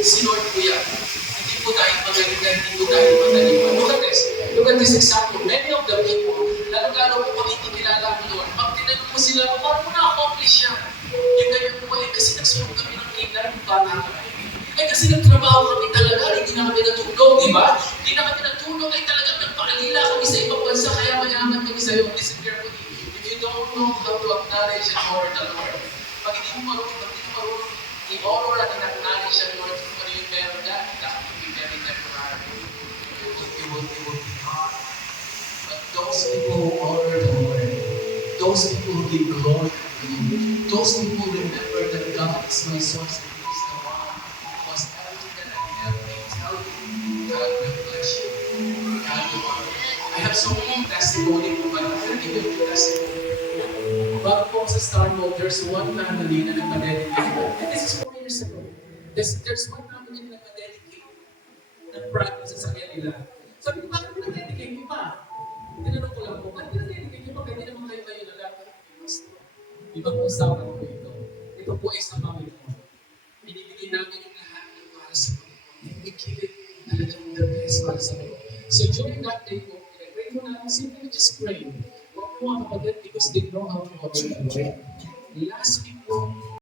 Si Lord po yan. Hindi po tayo magaling na hindi po tayo madaliman. Look at this. Look at this example. Many of the people, lalo-lalo po pag hindi kilala mo Lord, pag tinanong mo sila, paano mo na-accomplish yan? Yung ganyan po, kasi nagsunod kami ng kingdom, yung bata kami. Kasi nagtrabaho kami talaga, hindi na kami natulog, di ba? Hindi na kami natulog, talagang nagpaalila kami sa ibang bansa, kaya mayaman kami sa iyo. Listen carefully. If you don't know how to acknowledge and honor the Lord, pag hindi mo marunong i-honor at in-acknowledge the Lord kung ano yung meron na, that will be very temporary. It will be hard. But those people who honor the Lord, those people who give glory to Him, those people who remember that God is my source and He is the one who was everything that I have, I tell you, God will bless you. God will honor you. I have so many testimony po, but I'm going to give you a testimony. Bago po sa Star Mode, there's one family na nagpa-dedicate. And this is 4 years ago. There's one family na nagpa-dedicate ng practice sa kanila. Sabi ko, bakit na-dedicate mo pa? Tinanong ko lang po, bakit na-dedicate nyo pa? Kaya naman kayo nagkakaroon. Ibang usapan ko ito. Ito po ay sa Panginoon. Binibigay namin yung lahat ng para sa Panginoon. We give it talagang the best para sa Panginoon. So during that day po, pinag-pray ko namin, simply just pray. Huwag po mga kapatid because they know how to honor the Lord. Last week